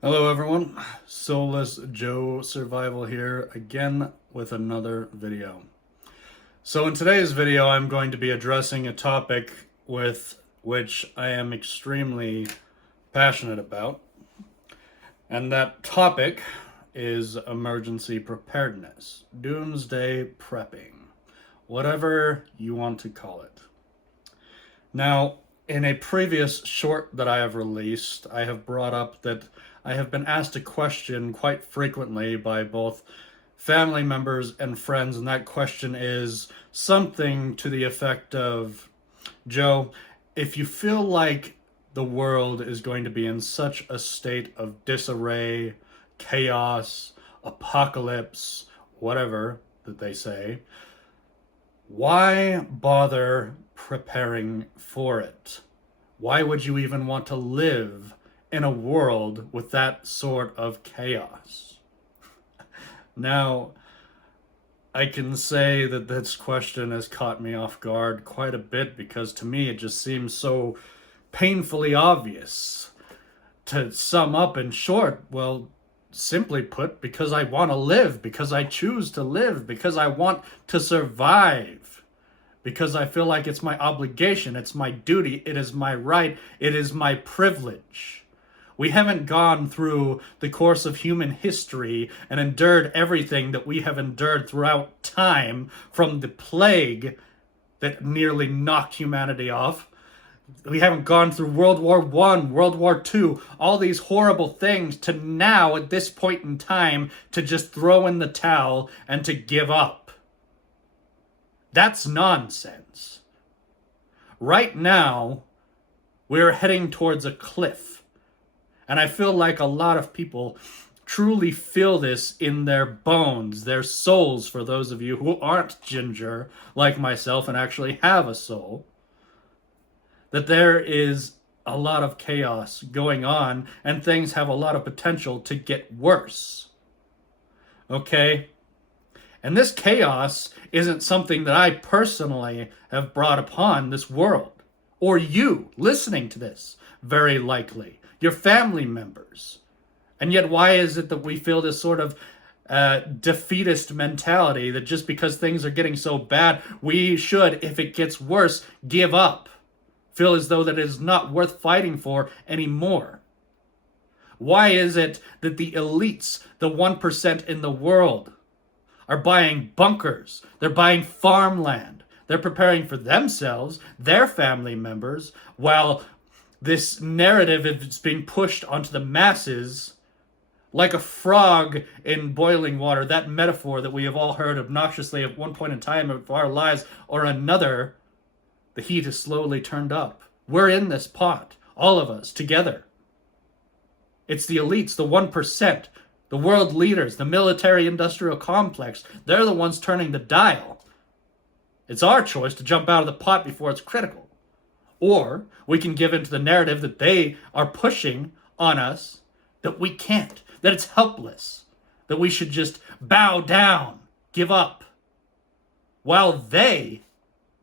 Hello everyone, Soulless Joe Survival here again with another video. So in today's video I'm going to be addressing a topic with which I am extremely passionate about, and that topic is emergency preparedness, doomsday prepping, whatever you want to call it. Now, in a previous short that I have released, I have brought up that I have been asked a question quite frequently by both family members and friends, and that question is something to the effect of, Joe, if you feel like the world is going to be in such a state of disarray, chaos, apocalypse, whatever that they say, why bother preparing for it? Why would you even want to live in a world with that sort of chaos? Now, I can say that this question has caught me off guard quite a bit because to me it just seems so painfully obvious. To sum up in short, well, simply put, because I want to live, because I choose to live, because I want to survive, because I feel like it's my obligation, it's my duty, it is my right, it is my privilege. We haven't gone through the course of human history and endured everything that we have endured throughout time, from the plague that nearly knocked humanity off. We haven't gone through World War I, World War II, all these horrible things, to now, at this point in time, to just throw in the towel and to give up. That's nonsense. Right now, we're heading towards a cliff. And I feel like a lot of people truly feel this in their bones, their souls, for those of you who aren't ginger like myself and actually have a soul, that there is a lot of chaos going on and things have a lot of potential to get worse. Okay? And this chaos isn't something that I personally have brought upon this world, or you listening to this, very likely, your family members. And yet, why is it that we feel this sort of defeatist mentality that just because things are getting so bad, we should, if it gets worse, give up? Feel as though that it is not worth fighting for anymore? Why is it that the elites, the 1% in the world, are buying bunkers, they're buying farmland, they're preparing for themselves, their family members, while this narrative is being pushed onto the masses like a frog in boiling water, that metaphor that we have all heard obnoxiously at one point in time of our lives or another? The heat is slowly turned up. We're in this pot, all of us, together. It's the elites, the 1%, the world leaders, the military-industrial complex. They're the ones turning the dial. It's our choice to jump out of the pot before it's critical. Or we can give into the narrative that they are pushing on us, that we can't, that it's helpless, that we should just bow down, give up. While they,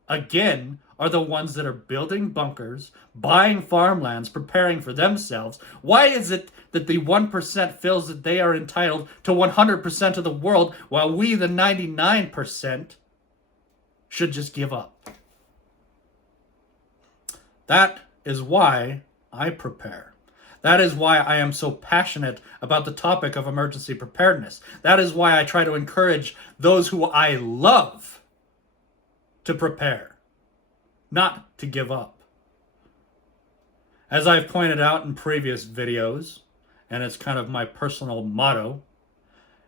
again, are the ones that are building bunkers, buying farmlands, preparing for themselves. Why is it that the 1% feels that they are entitled to 100% of the world, while we, the 99%, should just give up? That is why I prepare. That is why I am so passionate about the topic of emergency preparedness. That is why I try to encourage those who I love to prepare, not to give up. As I've pointed out in previous videos, and it's kind of my personal motto,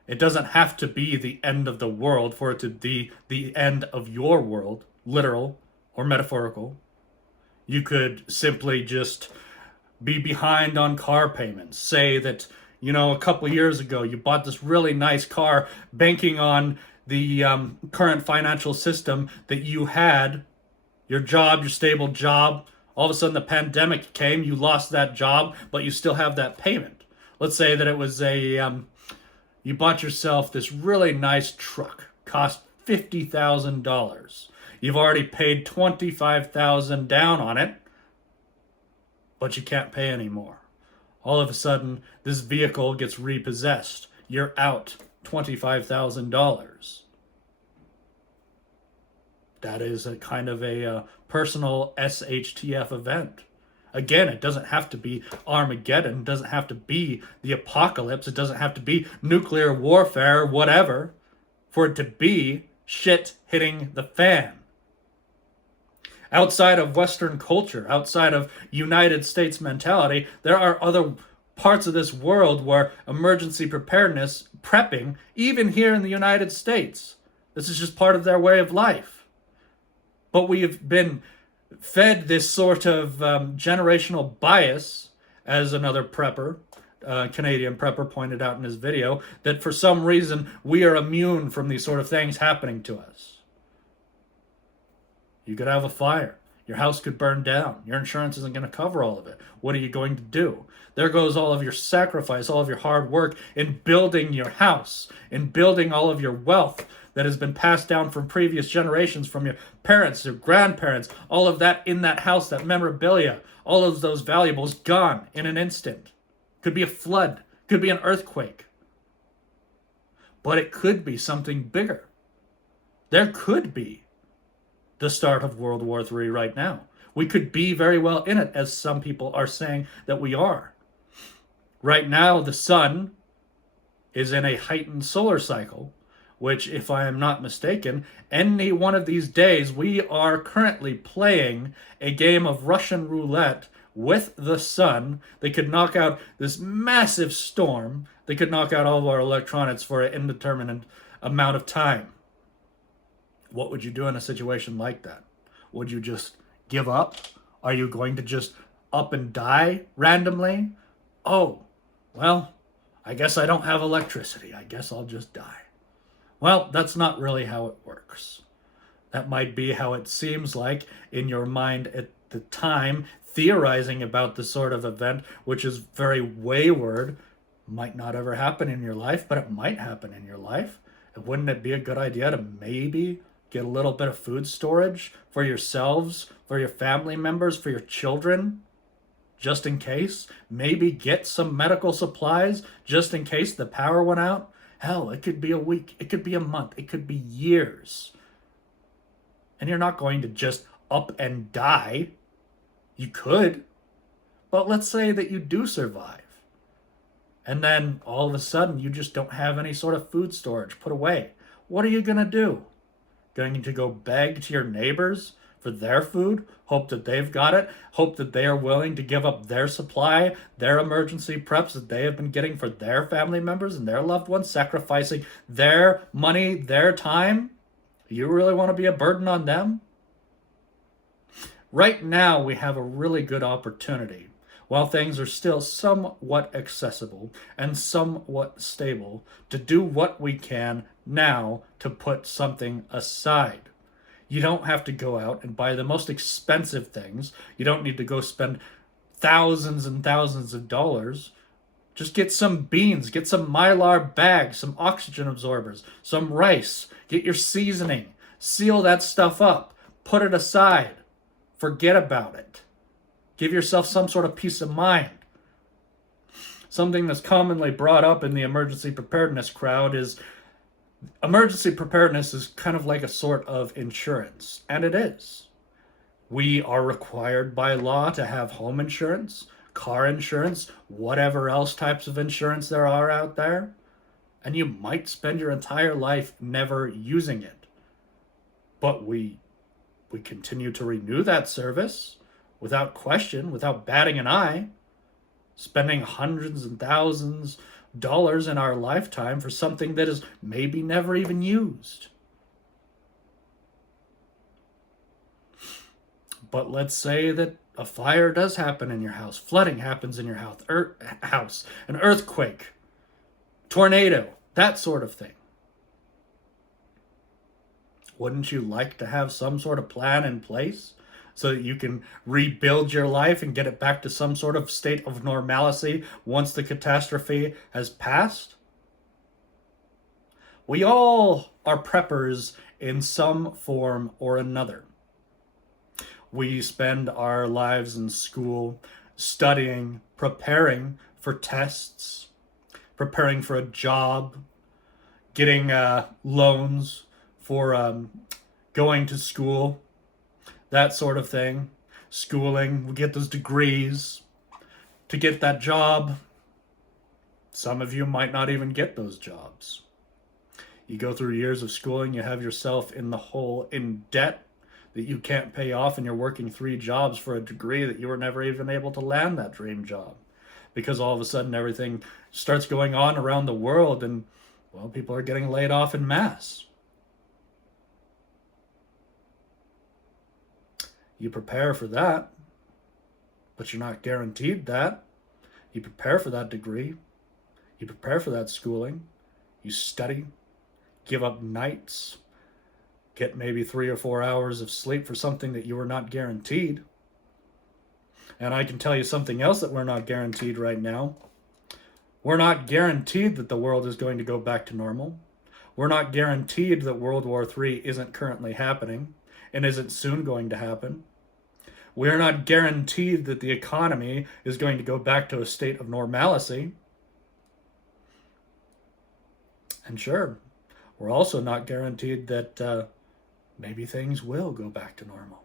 it doesn't have to be the end of the world for it to be the end of your world, literal or metaphorical. You could simply just be behind on car payments. Say that, a couple years ago you bought this really nice car banking on the current financial system that you had, your job, your stable job. All of a sudden the pandemic came, you lost that job, but you still have that payment. Let's say that it was you bought yourself this really nice truck, cost $50,000. You've already paid $25,000 down on it, but you can't pay anymore. All of a sudden, this vehicle gets repossessed. You're out $25,000. That is a kind of a personal SHTF event. Again, it doesn't have to be Armageddon. It doesn't have to be the apocalypse. It doesn't have to be nuclear warfare, whatever, for it to be shit hitting the fan. Outside of Western culture, outside of United States mentality, there are other parts of this world where emergency preparedness, prepping, even here in the United States, this is just part of their way of life. But we have been fed this sort of generational bias, as another prepper, Canadian prepper, pointed out in his video, that for some reason we are immune from these sort of things happening to us. You could have a fire. Your house could burn down. Your insurance isn't going to cover all of it. What are you going to do? There goes all of your sacrifice, all of your hard work in building your house, in building all of your wealth that has been passed down from previous generations, from your parents, your grandparents, all of that in that house, that memorabilia, all of those valuables gone in an instant. Could be a flood, could be an earthquake. But it could be something bigger. There could be the start of World War III right now. We could be very well in it, as some people are saying that we are. Right now, the sun is in a heightened solar cycle, which, if I am not mistaken, any one of these days, we are currently playing a game of Russian roulette with the sun. They could knock out this massive storm. They could knock out all of our electronics for an indeterminate amount of time. What would you do in a situation like that? Would you just give up? Are you going to just up and die randomly? Oh, well, I guess I don't have electricity. I guess I'll just die. Well, that's not really how it works. That might be how it seems like in your mind at the time, theorizing about this sort of event, which is very wayward. Might not ever happen in your life, but it might happen in your life. And wouldn't it be a good idea to maybe get a little bit of food storage for yourselves, for your family members, for your children, just in case? Maybe get some medical supplies just in case the power went out? Hell, it could be a week, it could be a month, it could be years. And you're not going to just up and die. You could, but let's say that you do survive. And then all of a sudden you just don't have any sort of food storage put away. What are you going to do? Going to go beg to your neighbors for their food? Hope that they've got it? Hope that they are willing to give up their supply, their emergency preps that they have been getting for their family members and their loved ones, sacrificing their money, their time? You really want to be a burden on them? Right now, we have a really good opportunity, while things are still somewhat accessible and somewhat stable, to do what we can now to put something aside. You don't have to go out and buy the most expensive things. You don't need to go spend thousands and thousands of dollars. Just get some beans, get some Mylar bags, some oxygen absorbers, some rice, get your seasoning, seal that stuff up, put it aside, forget about it. Give yourself some sort of peace of mind. Something that's commonly brought up in the emergency preparedness crowd is emergency preparedness is kind of like a sort of insurance, and it is. We are required by law to have home insurance, car insurance, whatever else types of insurance there are out there, and you might spend your entire life never using it. But we continue to renew that service without question, without batting an eye, spending hundreds and thousands of dollars in our lifetime for something that is maybe never even used. But let's say that a fire does happen in your house, flooding happens in your house, an earthquake, tornado, that sort of thing. Wouldn't you like to have some sort of plan in place so that you can rebuild your life and get it back to some sort of state of normalcy once the catastrophe has passed? We all are preppers in some form or another. We spend our lives in school studying, preparing for tests, preparing for a job, getting loans for going to school, that sort of thing. Schooling, we get those degrees to get that job. Some of you might not even get those jobs. You go through years of schooling, you have yourself in the hole, in debt that you can't pay off, and you're working 3 jobs for a degree that you were never even able to land that dream job. Because all of a sudden everything starts going on around the world and, well, people are getting laid off en masse. You prepare for that, but you're not guaranteed that. You prepare for that degree. You prepare for that schooling. You study, give up nights, get maybe 3 or 4 hours of sleep for something that you were not guaranteed. And I can tell you something else that we're not guaranteed right now. We're not guaranteed that the world is going to go back to normal. We're not guaranteed that World War III isn't currently happening and isn't soon going to happen. We're not guaranteed that the economy is going to go back to a state of normalcy. And sure, we're also not guaranteed that maybe things will go back to normal.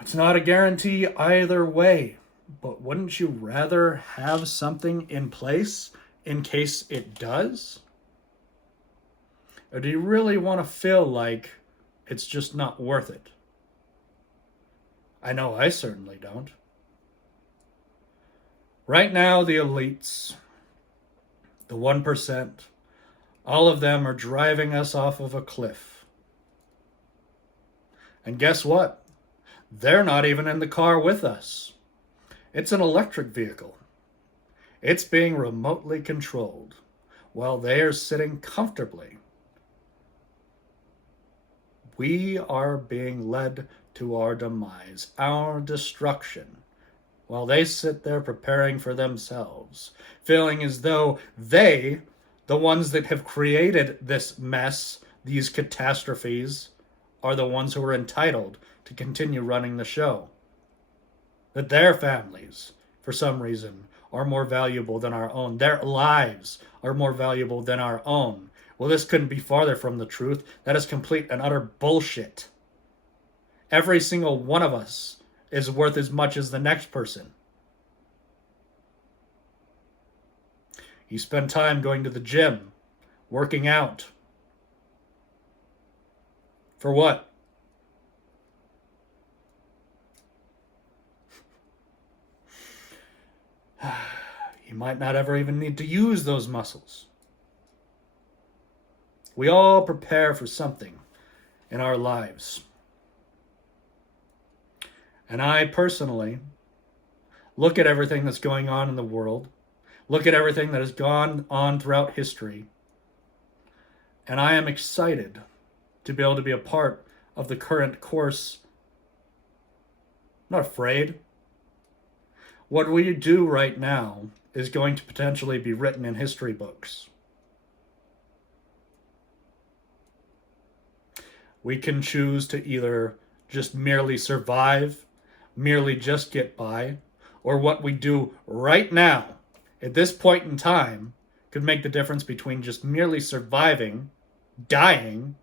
It's not a guarantee either way, but wouldn't you rather have something in place in case it does? Or do you really want to feel like it's just not worth it? I know I certainly don't. Right now, the elites, the 1%, all of them are driving us off of a cliff. And guess what? They're not even in the car with us. It's an electric vehicle. It's being remotely controlled while they are sitting comfortably. We are being led to our demise, our destruction, while they sit there preparing for themselves, feeling as though they, the ones that have created this mess, these catastrophes, are the ones who are entitled to continue running the show. That their families, for some reason, are more valuable than our own. Their lives are more valuable than our own. Well, this couldn't be farther from the truth. That is complete and utter bullshit. Every single one of us is worth as much as the next person. You spend time going to the gym, working out. For what? You might not ever even need to use those muscles. We all prepare for something in our lives. And I personally look at everything that's going on in the world, look at everything that has gone on throughout history, and I am excited to be able to be a part of the current course. I'm not afraid. What we do right now is going to potentially be written in history books. We can choose to either just merely survive, merely just get by, or what we do right now, at this point in time, could make the difference between just merely surviving, dying,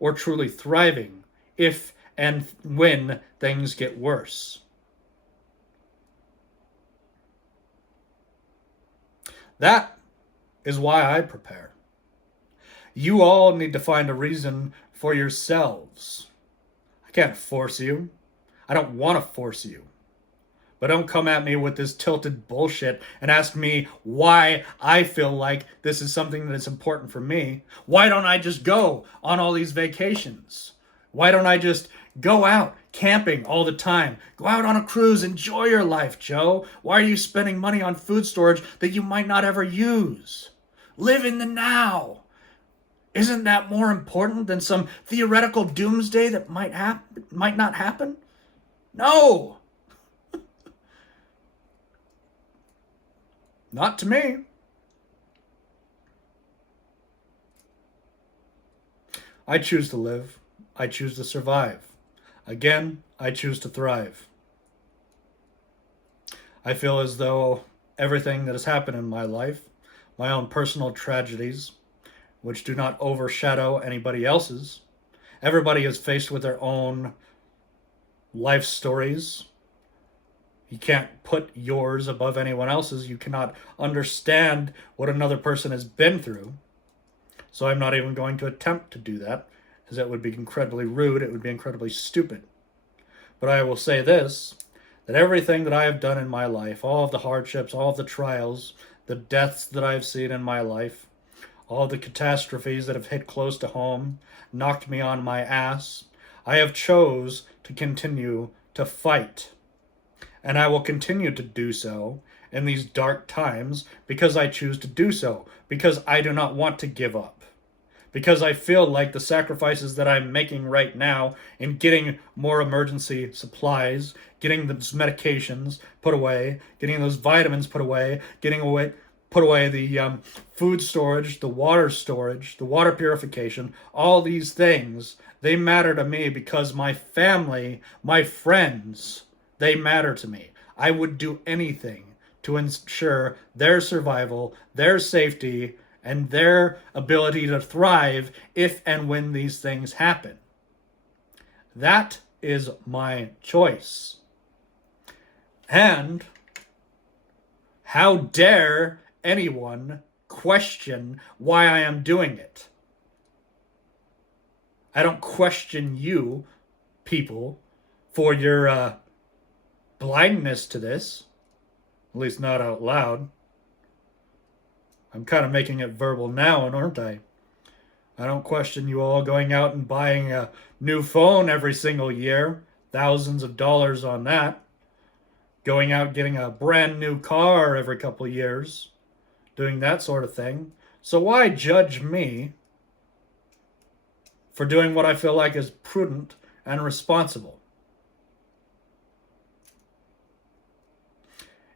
or truly thriving if and when things get worse. That is why I prepare. You all need to find a reason for yourselves. I can't force you. I don't want to force you. But don't come at me with this tilted bullshit and ask me why I feel like this is something that is important for me. Why don't I just go on all these vacations? Why don't I just go out camping all the time? Go out on a cruise, enjoy your life, Joe. Why are you spending money on food storage that you might not ever use? Live in the now. Isn't that more important than some theoretical doomsday that might not happen? No. Not to me. I choose to live. I choose to survive. Again, I choose to thrive. I feel as though everything that has happened in my life, my own personal tragedies, which do not overshadow anybody else's, everybody is faced with their own life stories. You can't put yours above anyone else's. You cannot understand what another person has been through. So I'm not even going to attempt to do that, as that would be incredibly rude. It would be incredibly stupid. But I will say this, that everything that I have done in my life, all of the hardships, all of the trials, the deaths that I have seen in my life, all of the catastrophes that have hit close to home, knocked me on my ass, I have chose to continue to fight. And I will continue to do so in these dark times because I choose to do so, because I do not want to give up. Because I feel like the sacrifices that I'm making right now in getting more emergency supplies, getting those medications put away, getting those vitamins put away, put away the food storage, the water purification, all these things, they matter to me because my family, my friends, they matter to me. I would do anything to ensure their survival, their safety, and their ability to thrive if and when these things happen. That is my choice. And how dare anyone question why I am doing it? I don't question you, people, for your blindness to this, at least not out loud. I'm kind of making it verbal now, aren't I? I don't question you all going out and buying a new phone every single year, thousands of dollars on that. Going out getting a brand new car every couple of years, doing that sort of thing. So why judge me for doing what I feel like is prudent and responsible?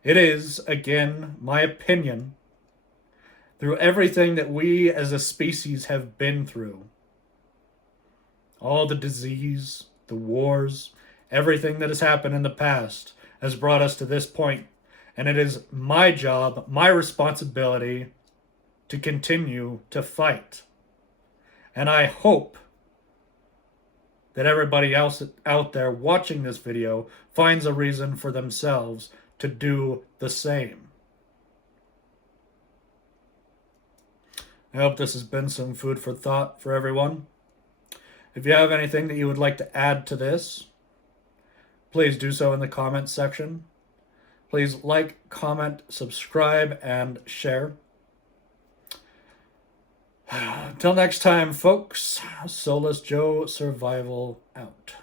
It is, again, my opinion, through everything that we as a species have been through, all the disease, the wars, everything that has happened in the past has brought us to this point. And it is my job, my responsibility to continue to fight. And I hope that everybody else out there watching this video finds a reason for themselves to do the same. I hope this has been some food for thought for everyone. If you have anything that you would like to add to this, please do so in the comments section. Please like, comment, subscribe, and share. Until next time, folks, Soulless Joe Survival out.